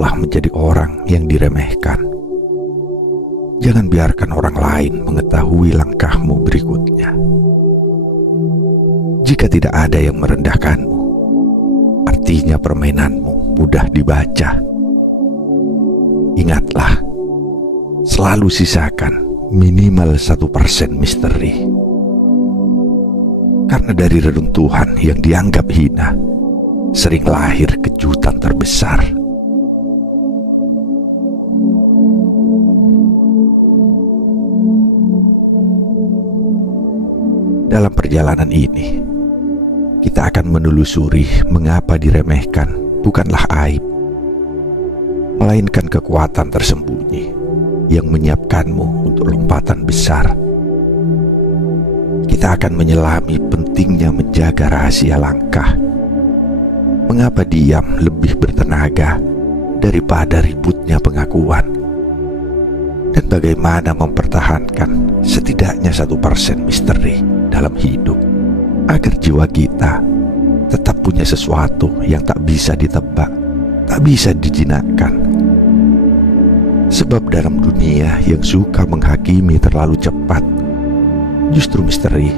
Stoplah menjadi orang yang diremehkan. Jangan biarkan orang lain mengetahui langkahmu berikutnya. Jika tidak ada yang merendahkanmu, artinya permainanmu mudah dibaca. Ingatlah, selalu sisakan minimal 1% misteri. Karena dari reruntuhan yang dianggap hina, sering lahir kejutan terbesar. Dalam perjalanan ini, kita akan menelusuri mengapa diremehkan bukanlah aib, melainkan kekuatan tersembunyi yang menyiapkanmu untuk lompatan besar. Kita akan menyelami pentingnya menjaga rahasia langkah. Mengapa diam lebih bertenaga daripada ributnya pengakuan? Dan bagaimana mempertahankan setidaknya 1% misteri dalam hidup, agar jiwa kita tetap punya sesuatu yang tak bisa ditebak, tak bisa dijinakkan. Sebab dalam dunia yang suka menghakimi terlalu cepat, justru misteri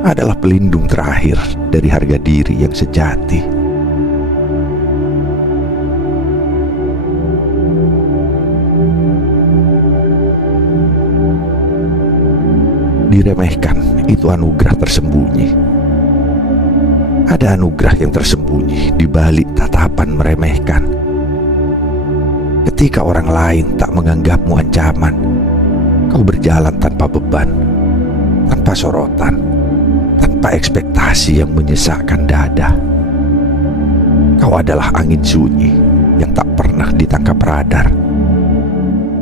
adalah pelindung terakhir dari harga diri yang sejati. Diremehkan itu anugerah tersembunyi. Ada anugerah yang tersembunyi di balik tatapan meremehkan. Ketika orang lain tak menganggapmu ancaman, kau berjalan tanpa beban, tanpa sorotan, tanpa ekspektasi yang menyesakkan dada. Kau adalah angin sunyi yang tak pernah ditangkap radar,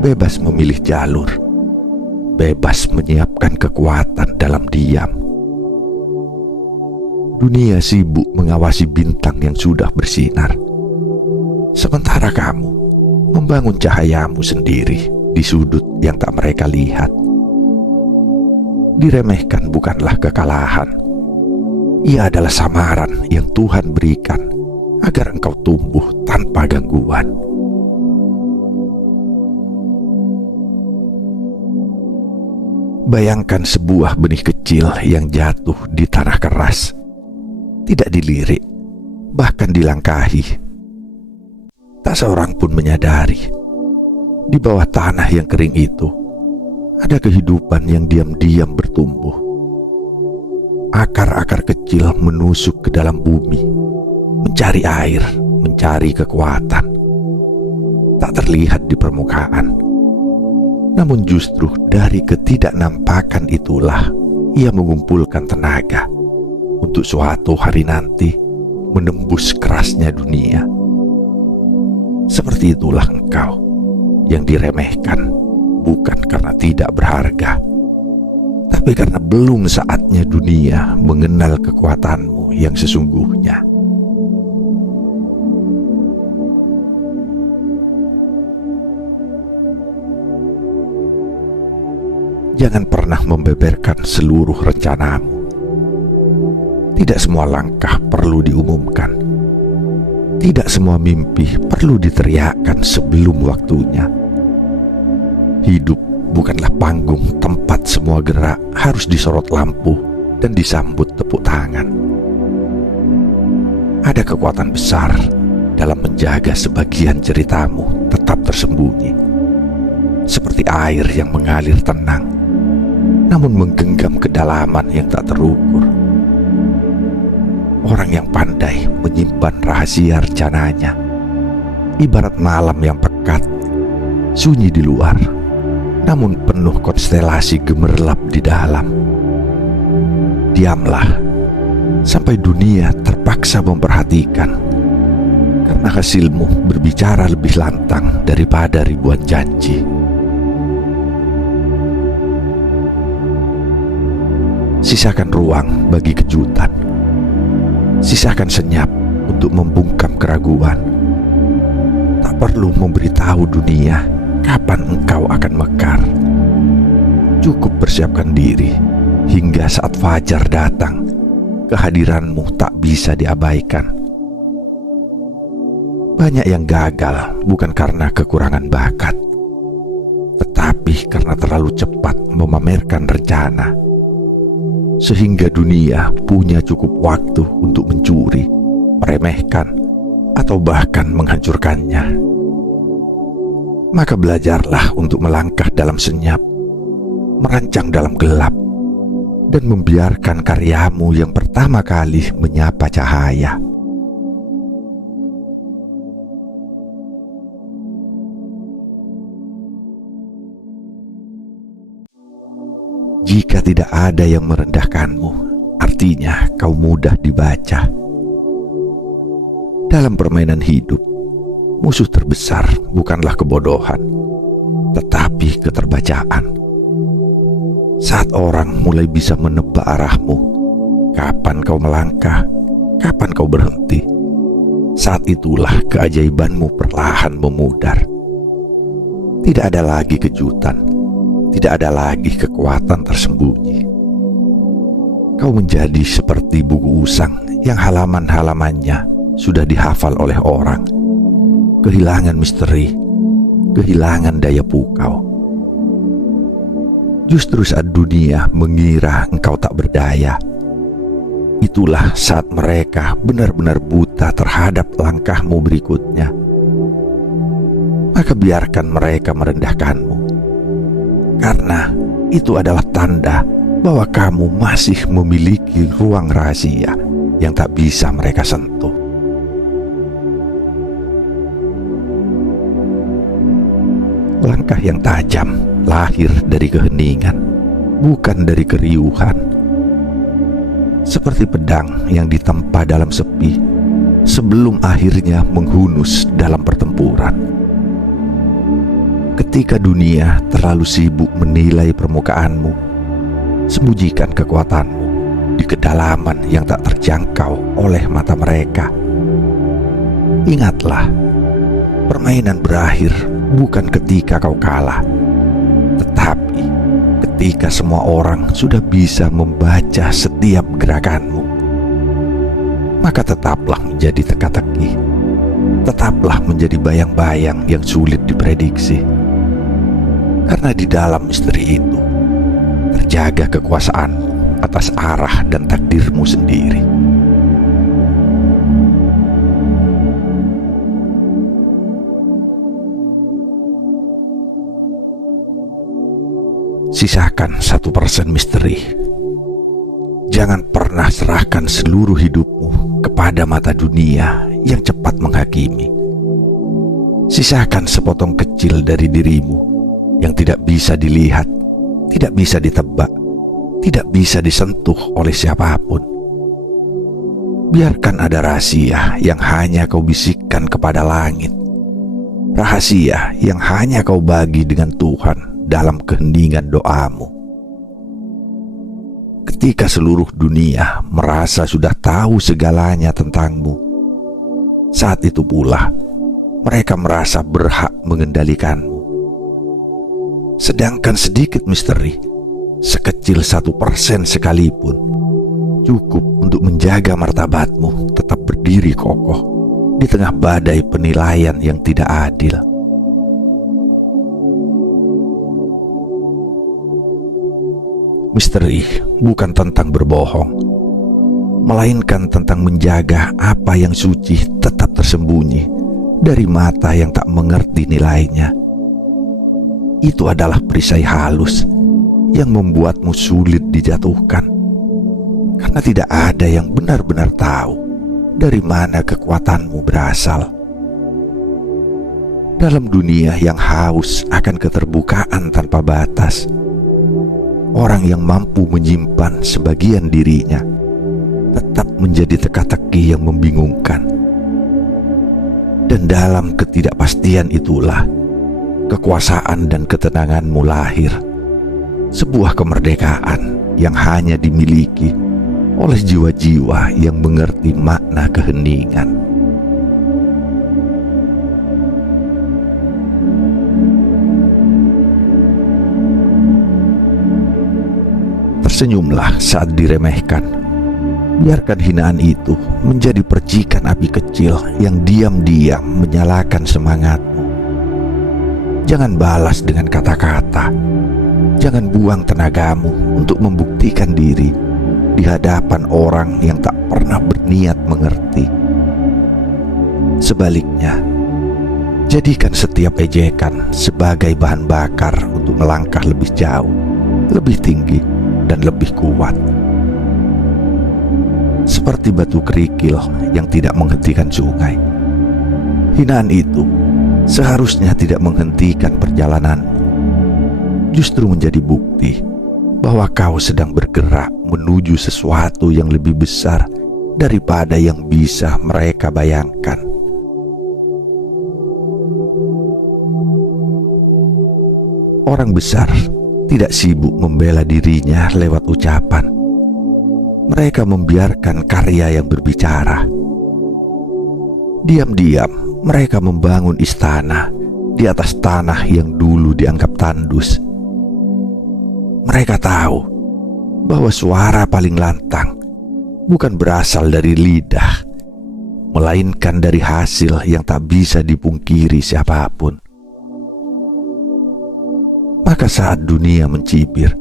bebas memilih jalur, bebas menyiapkan kekuatan dalam diam. Dunia sibuk mengawasi bintang yang sudah bersinar, sementara kamu membangun cahayamu sendiri di sudut yang tak mereka lihat. Diremehkan bukanlah kekalahan. Ia adalah samaran yang Tuhan berikan agar engkau tumbuh tanpa gangguan. Bayangkan sebuah benih kecil yang jatuh di tanah keras, tidak dilirik, bahkan dilangkahi. Tak seorang pun menyadari, di bawah tanah yang kering itu, ada kehidupan yang diam-diam bertumbuh. Akar-akar kecil menusuk ke dalam bumi, mencari air, mencari kekuatan. Tak terlihat di permukaan. Namun justru dari ketidaknampakan itulah ia mengumpulkan tenaga untuk suatu hari nanti menembus kerasnya dunia. Seperti itulah engkau yang diremehkan, bukan karena tidak berharga, tapi karena belum saatnya dunia mengenal kekuatanmu yang sesungguhnya. Jangan pernah membeberkan seluruh rencanamu. Tidak semua langkah perlu diumumkan. Tidak semua mimpi perlu diteriakkan sebelum waktunya. Hidup bukanlah panggung tempat semua gerak harus disorot lampu dan disambut tepuk tangan. Ada kekuatan besar dalam menjaga sebagian ceritamu tetap tersembunyi. Seperti air yang mengalir tenang, namun menggenggam kedalaman yang tak terukur. Orang yang pandai menyimpan rahasia rencananya, ibarat malam yang pekat, sunyi di luar, namun penuh konstelasi gemerlap di dalam. Diamlah sampai dunia terpaksa memperhatikan, karena hasilmu berbicara lebih lantang daripada ribuan janji. Sisakan ruang bagi kejutan. Sisakan senyap untuk membungkam keraguan. Tak perlu memberitahu dunia kapan engkau akan mekar. Cukup persiapkan diri hingga saat fajar datang, kehadiranmu tak bisa diabaikan. Banyak yang gagal bukan karena kekurangan bakat, tetapi karena terlalu cepat memamerkan rencana, sehingga dunia punya cukup waktu untuk mencuri, meremehkan, atau bahkan menghancurkannya. Maka belajarlah untuk melangkah dalam senyap, merancang dalam gelap, dan membiarkan karyamu yang pertama kali menyapa cahaya. Jika tidak ada yang merendahkanmu, artinya kau mudah dibaca. Dalam permainan hidup, musuh terbesar bukanlah kebodohan, tetapi keterbacaan. Saat orang mulai bisa menebak arahmu, kapan kau melangkah, kapan kau berhenti, saat itulah keajaibanmu perlahan memudar. Tidak ada lagi kejutan, tidak ada lagi kekuatan tersembunyi. Kau menjadi seperti buku usang yang halaman-halamannya sudah dihafal oleh orang. Kehilangan misteri, kehilangan daya pukau. Justru saat dunia mengira engkau tak berdaya, itulah saat mereka benar-benar buta terhadap langkahmu berikutnya. Maka biarkan mereka merendahkanmu, karena itu adalah tanda bahwa kamu masih memiliki ruang rahasia yang tak bisa mereka sentuh. Langkah yang tajam lahir dari keheningan, bukan dari keriuhan. Seperti pedang yang ditempa dalam sepi sebelum akhirnya menghunus dalam pertempuran. Ketika dunia terlalu sibuk menilai permukaanmu, sembunyikan kekuatanmu di kedalaman yang tak terjangkau oleh mata mereka. Ingatlah, permainan berakhir bukan ketika kau kalah, tetapi ketika semua orang sudah bisa membaca setiap gerakanmu. Maka tetaplah menjadi teka-teki, tetaplah menjadi bayang-bayang yang sulit diprediksi. Karena di dalam misteri itu terjaga kekuasaanmu atas arah dan takdirmu sendiri. Sisakan 1% misteri. Jangan pernah serahkan seluruh hidupmu kepada mata dunia yang cepat menghakimi. Sisakan sepotong kecil dari dirimu yang tidak bisa dilihat, tidak bisa ditebak, tidak bisa disentuh oleh siapapun. Biarkan ada rahasia yang hanya kau bisikkan kepada langit, rahasia yang hanya kau bagi dengan Tuhan dalam keheningan doamu. Ketika seluruh dunia merasa sudah tahu segalanya tentangmu, saat itu pula mereka merasa berhak mengendalikanmu. Sedangkan sedikit misteri, sekecil 1% sekalipun, cukup untuk menjaga martabatmu tetap berdiri kokoh di tengah badai penilaian yang tidak adil. Misteri bukan tentang berbohong, melainkan tentang menjaga apa yang suci tetap tersembunyi dari mata yang tak mengerti nilainya. Itu adalah perisai halus yang membuatmu sulit dijatuhkan, karena tidak ada yang benar-benar tahu dari mana kekuatanmu berasal. Dalam dunia yang haus akan keterbukaan tanpa batas, orang yang mampu menyimpan sebagian dirinya tetap menjadi teka-teki yang membingungkan. Dan dalam ketidakpastian itulah kekuasaan dan ketenanganmu lahir, sebuah kemerdekaan yang hanya dimiliki oleh jiwa-jiwa yang mengerti makna keheningan. Tersenyumlah saat diremehkan, Biarkan hinaan itu menjadi percikan api kecil yang diam-diam menyalakan semangatmu. Jangan balas dengan kata-kata. Jangan buang tenagamu untuk membuktikan diri di hadapan orang yang tak pernah berniat mengerti. Sebaliknya, jadikan setiap ejekan sebagai bahan bakar untuk melangkah lebih jauh, lebih tinggi, dan lebih kuat. Seperti batu kerikil yang tidak menghentikan sungai, hinaan itu seharusnya tidak menghentikan perjalananmu, justru menjadi bukti bahwa kau sedang bergerak menuju sesuatu yang lebih besar daripada yang bisa mereka bayangkan. Orang besar tidak sibuk membela dirinya lewat ucapan. Mereka membiarkan karya yang berbicara. Diam-diam mereka membangun istana di atas tanah yang dulu dianggap tandus. Mereka tahu bahwa suara paling lantang bukan berasal dari lidah, melainkan dari hasil yang tak bisa dipungkiri siapapun. Maka saat dunia mencibir,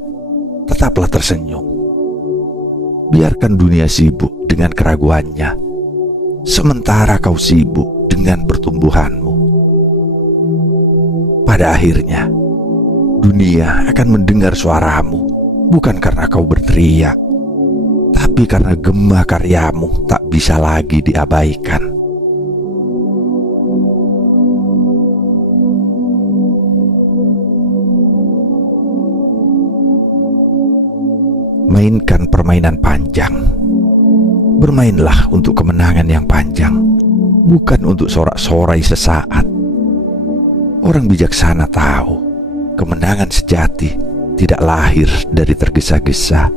tetaplah tersenyum. Biarkan dunia sibuk dengan keraguannya, sementara kau sibuk dengan pertumbuhanmu. Pada akhirnya, dunia akan mendengar suaramu, bukan karena kau berteriak, tapi karena gema karyamu tak bisa lagi diabaikan. Mainkan permainan panjang. Bermainlah untuk kemenangan yang panjang, bukan untuk sorak-sorai sesaat. Orang bijaksana tahu kemenangan sejati tidak lahir dari tergesa-gesa,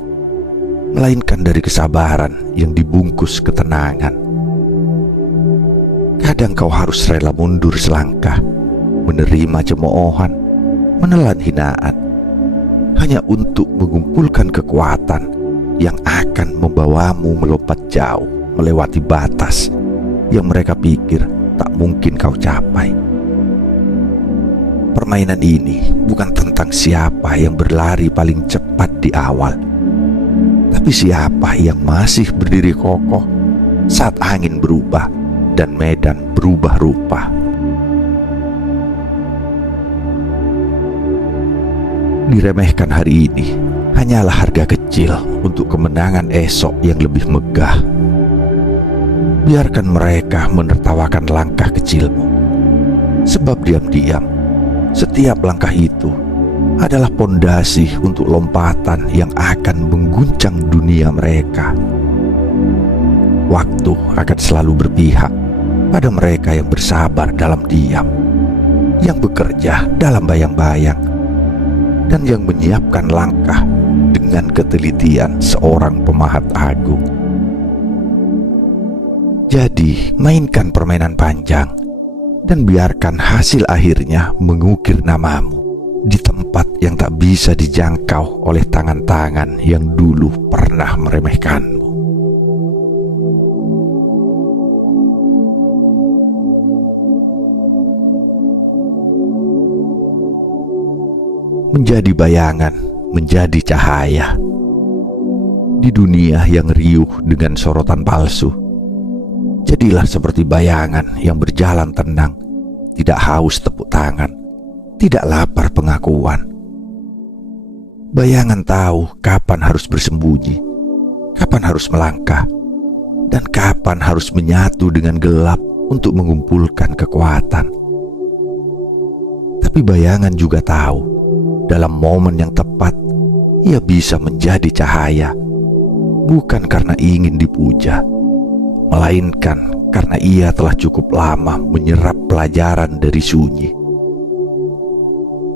melainkan dari kesabaran yang dibungkus ketenangan. Kadang kau harus rela mundur selangkah, menerima cemoohan, menelan hinaan, hanya untuk mengumpulkan kekuatan yang akan membawamu melompat jauh melewati batas yang mereka pikir tak mungkin kau capai. Permainan ini bukan tentang siapa yang berlari paling cepat di awal, tapi siapa yang masih berdiri kokoh saat angin berubah dan medan berubah rupa. Diremehkan hari ini hanyalah harga kecil untuk kemenangan esok yang lebih megah. Biarkan mereka menertawakan langkah kecilmu, sebab diam-diam setiap langkah itu adalah pondasi untuk lompatan yang akan mengguncang dunia mereka. Waktu akan selalu berpihak pada mereka yang bersabar dalam diam, yang bekerja dalam bayang-bayang, dan yang menyiapkan langkah dengan ketelitian seorang pemahat agung. Jadi, mainkan permainan panjang dan biarkan hasil akhirnya mengukir namamu di tempat yang tak bisa dijangkau oleh tangan-tangan yang dulu pernah meremehkanmu. Menjadi bayangan, menjadi cahaya di dunia yang riuh dengan sorotan palsu. Jadilah seperti bayangan yang berjalan tenang, tidak haus tepuk tangan, tidak lapar pengakuan. Bayangan tahu kapan harus bersembunyi, kapan harus melangkah, dan kapan harus menyatu dengan gelap untuk mengumpulkan kekuatan. Tapi bayangan juga tahu, dalam momen yang tepat, ia bisa menjadi cahaya, bukan karena ingin dipuja, melainkan karena ia telah cukup lama menyerap pelajaran dari sunyi.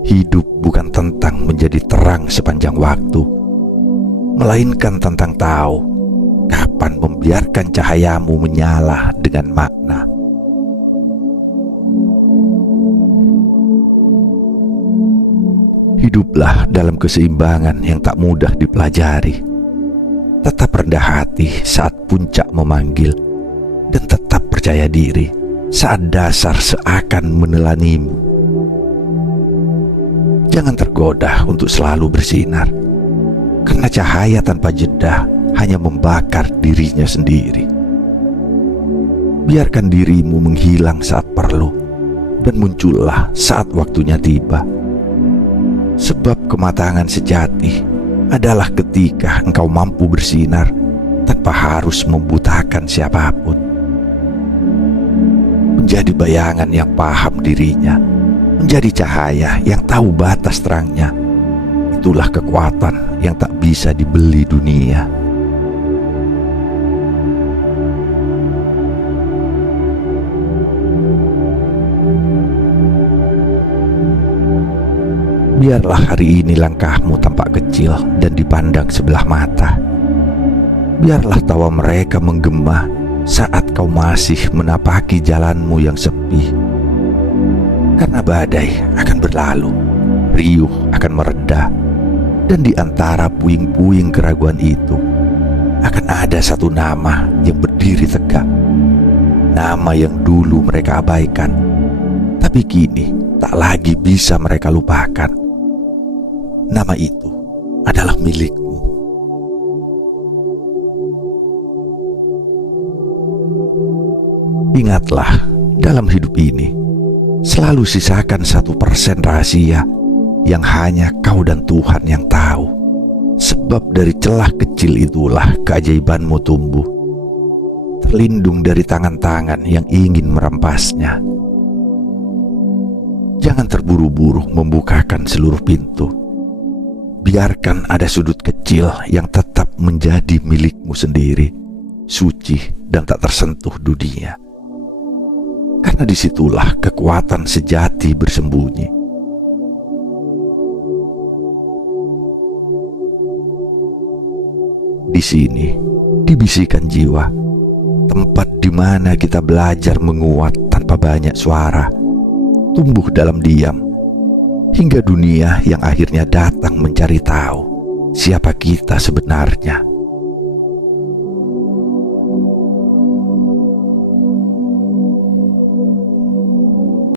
Hidup bukan tentang menjadi terang sepanjang waktu, melainkan tentang tahu kapan membiarkan cahayamu menyala dengan makna. Hiduplah dalam keseimbangan yang tak mudah dipelajari. tetap rendah hati saat puncak memanggil, dan tetap percaya diri saat dasar seakan menelanimu. Jangan tergoda untuk selalu bersinar, karena cahaya tanpa jeda hanya membakar dirinya sendiri. Biarkan dirimu menghilang saat perlu, dan muncullah saat waktunya tiba. Sebab kematangan sejati adalah ketika engkau mampu bersinar tanpa harus membutakan siapapun. Menjadi bayangan yang paham dirinya, menjadi cahaya yang tahu batas terangnya. Itulah kekuatan yang tak bisa dibeli dunia. Biarlah hari ini langkahmu tampak kecil dan dipandang sebelah mata. Biarlah tawa mereka menggema saat kau masih menapaki jalanmu yang sepi. Karena badai akan berlalu, riuh akan mereda, dan di antara puing-puing keraguan itu akan ada satu nama yang berdiri tegak. Nama yang dulu mereka abaikan, tapi kini tak lagi bisa mereka lupakan. Nama itu adalah milikmu. Ingatlah, dalam hidup ini selalu sisakan 1% rahasia yang hanya kau dan Tuhan yang tahu. Sebab dari celah kecil itulah keajaibanmu tumbuh, terlindung dari tangan-tangan yang ingin merampasnya. Jangan terburu-buru membukakan seluruh pintu. Biarkan ada sudut kecil yang tetap menjadi milikmu sendiri, suci dan tak tersentuh dunia. Karena disitulah kekuatan sejati bersembunyi. Di sini, di bisikan jiwa, tempat di mana kita belajar menguat tanpa banyak suara, tumbuh dalam diam, hingga dunia yang akhirnya datang mencari tahu siapa kita sebenarnya.